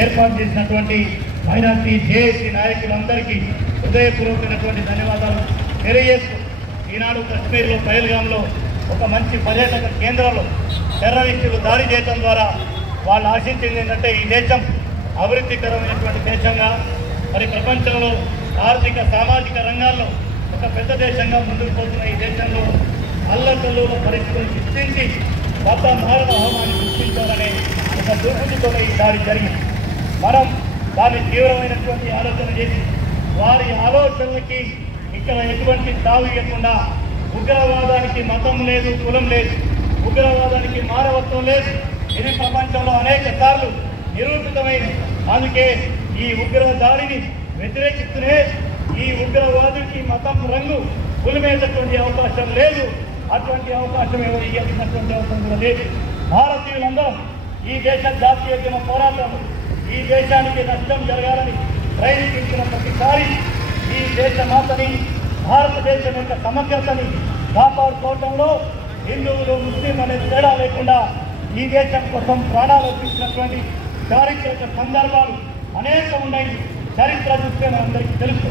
ఏర్పాటు చేసినటువంటి minority JAC నాయకులందరికీ హృదయపూర్వకమైనటువంటి ధన్యవాదాలు తెలియజేస్తూ ఈనాడు కశ్మీర్లో పహల్గాంలో ఒక మంచి పర్యాటక కేంద్రంలో టెర్రరిస్టులు దాడి చేయడం ద్వారా వాళ్ళు ఆశించింది ఏంటంటే ఈ దేశం అభివృద్ధికరమైనటువంటి దేశంగా మరి ప్రపంచంలో ఆర్థిక సామాజిక రంగాల్లో ఒక పెద్ద దేశంగా ముందుకు పోతున్న ఈ దేశంలో అల్లకల్లోల పరిస్థితులను సృష్టించి మత మారణ హోమాన్ని సృష్టించాలనే ఒక దుర్బుద్ధితో ఈ దాడి జరిగింది. మనం దాన్ని తీవ్రమైనటువంటి ఆలోచన చేసి వారి ఆలోచనలకి ఇక్కడ ఎటువంటి తావు ఇవ్వకుండా ఉగ్రవాదానికి మతం లేదు, కులం లేదు, ఉగ్రవాదానికి మానవత్వం లేదు, ఇది ప్రపంచంలో అనేక సార్లు నిరూపితమైంది. అందుకే ఈ ఉగ్ర దాడిని వ్యతిరేకిస్తూనే ఈ ఉగ్రవాదునికి మతం రంగు పులిమేటటువంటి అవకాశం లేదు. అటువంటి అవకాశం ఎవరు ఇవ్వాల్సినటువంటి అవసరం కూడా లేదు. భారతీయులందరం ఈ దేశ జాతీయోద్యమ పోరాటం ఈ దేశానికి నష్టం జరగాలని ప్రయత్నించిన ప్రతిసారి ఈ దేశ మాతని భారతదేశం యొక్క సమగ్రతని కాపాడుకోవడంలో హిందువులు ముస్లిం అనే తేడా లేకుండా ఈ దేశం కోసం ప్రాణాలు అర్పించినటువంటి చారిత్రక సందర్భాలు అనేక ఉన్నాయి. చరిత్ర చూస్తే మనందరికీ తెలుసు.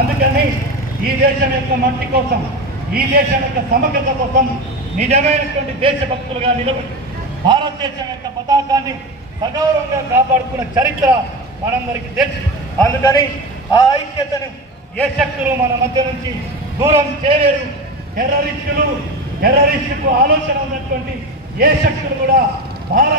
అందుకని ఈ దేశం యొక్క మట్టి కోసం, ఈ దేశం యొక్క సమగ్రత కోసం నిజమైనటువంటి దేశభక్తులుగా నిలబడి భారతదేశం యొక్క పతాకాన్ని సగౌరవంగా కాపాడుకున్న చరిత్ర మనందరికీ తెలుసు. అందుకని ఆ ఐక్యతను ఏ శక్తులు మన మధ్య నుంచి దూరం చేయలేరు. టెర్రరిస్టుకు ఆలోచన ఉన్నటువంటి ఏ శక్తులు కూడా భారత